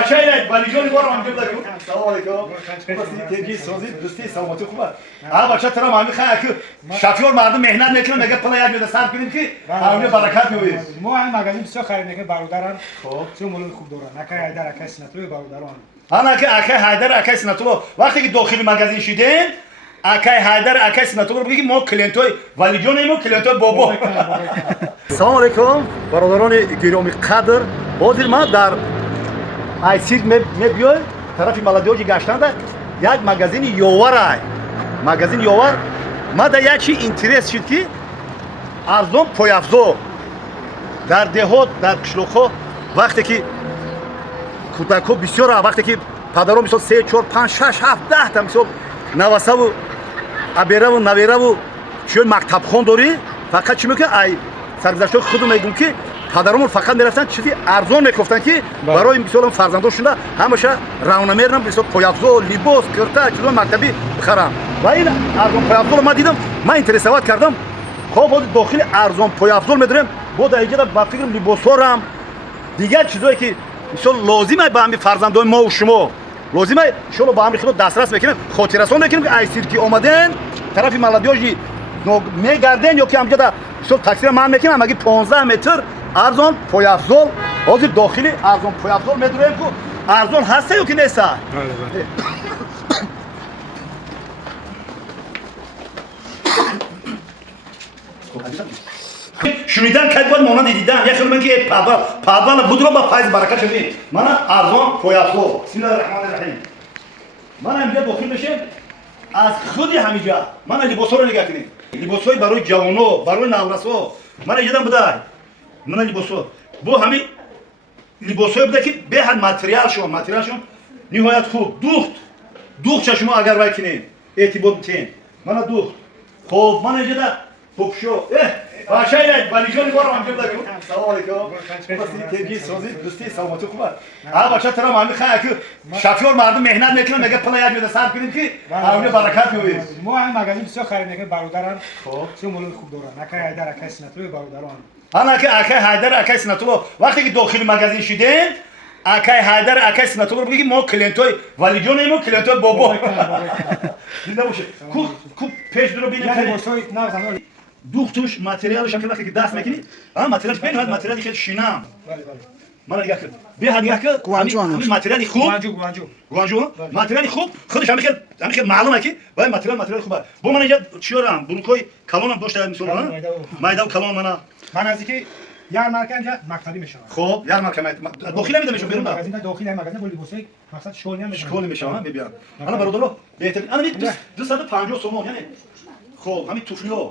Şöyle valijon var amca da gör. Selam aleyküm. Burası teci sözü dosti selamatı kuba. Ha başa tram amca khayakı. Şafyor mardı mehnat neklen mege pala yad bede sarf kidim ki amca barakat yoy. Mo ham magazin بسیار خرید که برادران چون مولود خوب دارن اکای هایدر اکای سنتوی برادران انا که اکای هایدر اکای سنتو وقتی که داخل مغازین شدیم اکای هایدر اکای سنتو رو بگیم ما کلینتوی ولیجون ما کلینتوی بابا سلام علیکم برادران گرامی قدر حاضر ما در айсирк мебиёй тарафи маладиёҷи гаштанда як магазини ёварай магазини ёвар мада як чи интерес шид ки арзон пойафзо дар деҳот дар қишлоқҳо вақте ки кӯдакҳо бисёра вақте ки падаро мисол 3 4 5 6 7 10 та мисол навасаву абераву навераву чиёи мактабхон дорӣ фақат чӣ мекунад ай саргузаштҳои худро мегӯм ки падаромон фақат мерафтанд чизи арзон мекуфтанд ки барои мисол фарзандошуда ҳамаша равна мернам мисол пойафзо либос кӯрта чизои мактабӣ бихарам ва ин арзон пойафзолро ман дидам ман интересоват кардам хоб боди дохили арзон пойафзол медорем бо дар инҷода ба фикрам либосҳорам дигар чизое ки мисол лозимай ба ҳами фарзандои мову шумо лозимай иншоалло ба ҳамри худо дастрас мекунем хотиррасон мекунем ки айсирки омаден тарафи маладиёжи мегарден ё ки ҳамҷода мисол таксира ман мекунем ҳамаги 15 метр арзон пойафзол ҳозир дохили арзон пойафзол медурем ку арзон ҳаста ё ки неста шунидам кайд бод монанди дидам як хелмен ки падвал будро ба файз барака шудем мана арзон пойафзол бисмиллаҳи раҳмони раҳим мана инҷа дохил мешем аз худи ҳамиҷа мана либосҳоро нигоҳ кунем либосҳои барои ҷавоно барои наврасо мана инҷадам будай мана либосҳо бо ҳами либосҳое буда ки беҳад материалшон ниҳоят хуб духтша шумо агар вай кунем эътибор битем мана духт хоб мана инҷада попшо башайла валиҷони боро амҷо буда гӯ салом алейкум бурси тежи созӣ дӯстӣ саломатӣ хуба а баша тарам ҳами хаяки шафёр мардум меҳнат мекунад мега пала як меда сарф кунем ки амҷо баракат ёбем мо ҳам магазин бисёр خرید که برادران چون مولود خوب دارن اکای هایدر اکای سنتوی برادران انا که اکای هایدر اکای سنتو وقتی که داخل مغازین شدیم اکای هایدر اکای سنتو رو بگیم ما کلینتوی ولیجون ما کلینتوی بابا دیده باشه کو پیش درو ببینید دختوش ماتریال شکل وقتی که دست میکنی ماتریالش ببین ماتریالی خیلی شینم من دیگه به هدیه که همین ماتریالی خوب گوانجو ماتریالی خوب خودش هم خیلی معلومه که وای ماتریال خوبه با من اینجا چیارم برونکوی کلونم داشته مثلا مایدا و کلون من از اینکه یارمارکه اینجا مکتبی میشم خب یارمارکه داخل میدم میشم بریم مغازین داخلی مغازین با لباسای مقصد شغلی میشم ببین انا برادرو بهترین انا 250 سوم یعنی خب همین توفیو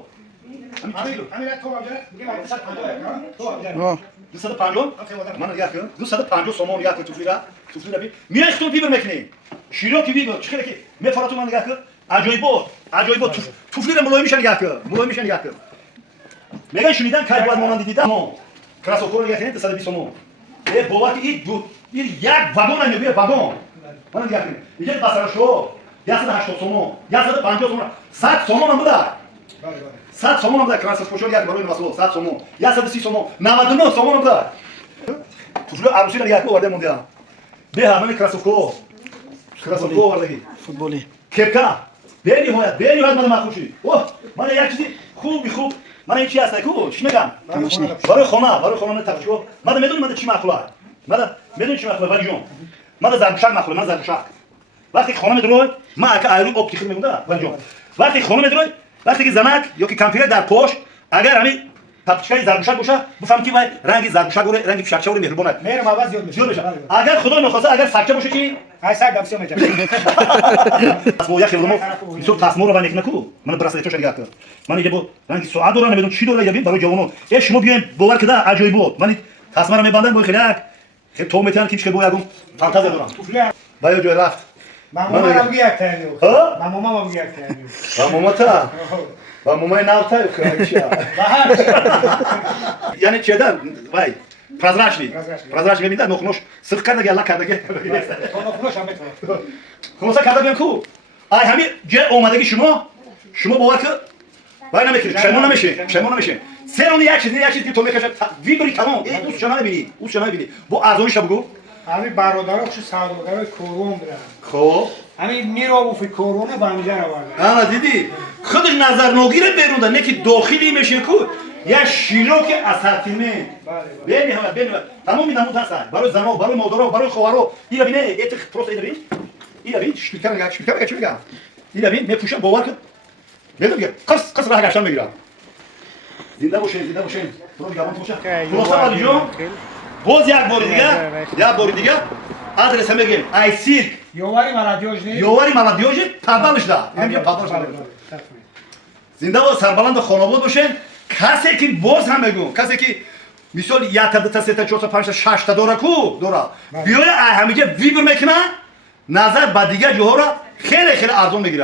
همین تو آجر میگه من 250 250 من دیگه 250 سوم نگاه کن توفیلا ببین میای تو بیبر میکنی شیرو کی بیبر چخیره که میفراتو من نگاه کن عجایبو توفیل ملای میشن نگاه کن میگن شنیدن کار باید مانند دیدم کراسوکور نگاه کنید 220 سوم بابا که این یک واگن نمیبینه واگن من نگاه کنید اینجا بسرشو 180 سوم 150 سوم 100 سوم هم بوده 100 سوم هم بوده کراسوکور یک برای نواسو 100 سوم 130 سوم 99 سوم هم بوده توفیل عروسی نگاه کن ورده موندیا به همین کراسوکور وردگی فوتبالی کپکا به نهایت من مخوشی اوه من یک چیزی خوب من این چی هست کو چی میگم برای خونه تفشو من میدونم من چی مخلوقه ولی جون من زرگوشک مخلوقه من زرگوشک وقتی خونه میدونم من اگه ایرو اپتیکل میمونده ولی جون وقتی خونه میدونم وقتی که زنک یا که کامپیوتر در پشت اگر همین پاپچکای زرگوشک باشه بفهم کی وای رنگ زرگوشک و رنگ فشارچه و مهربونه مهر محبت زیاد میشه اگر خدا نخواسته اگر سکته باشه چی ای سگ دبسیو میشه اسمو یا خیلی میسو تصمیم رو بنیک نکو من براسلتوش نگاه کن من اینجا با رنگ ساعت دارم نمیدونم چی داره یا برای جوانو شما بیاین باور کده عجایب بود من تصمیم رو میبندن با خیلی تو میتونن که چه باید فانتزی دارم باید جای رفت ماما رو بگیر تنیو ماما بگیر تنیو ماما تا و مامای ناوتا یعنی چه دار وای прозрачный میده نخنوش سرخ کرده گلا کرده نخنوش هم میتونه خلاصه کرده بیان کو ای همین جه اومدگی شما باور که وای نمیکنید شما نمیشه سرون یک چیزی که تو میکشه ویبری تمام اوس شما نمیبینی با ارزونش بگو همین برادرها خش سوداگرای کورون دارن خب همین میرو فی کورونه به اینجا آورده انا دیدی خودش نظر نگیره بیرون نه که داخلی میشه کو یا شیروک اساتیمه ببین همه ببین تمام این نمود هست برای زنها برای مادرها برای خواهرها اینا ببین ایت پروس اینا ببین شپیکر چی میگم اینا ببین میپوشن باور کن ببین قص راه گشتن میگیرن زنده باشین برو جوان پوشن پروسا علی جون باز یک بار دیگه آدرس میگیم ای سیرک یواری ملادیوژ نه یواری ملادیوژ پادالش دا همینجا پادالش زنده و سربلند خانواده باشین کسی که باز هم بگو کسی که مثال 1 تا 2 تا 3 تا 4 تا 5 تا 6 تا داره کو داره بیای همینجا ویبر میکنه نظر با دیگه جوها را خیلی ارزون میگیره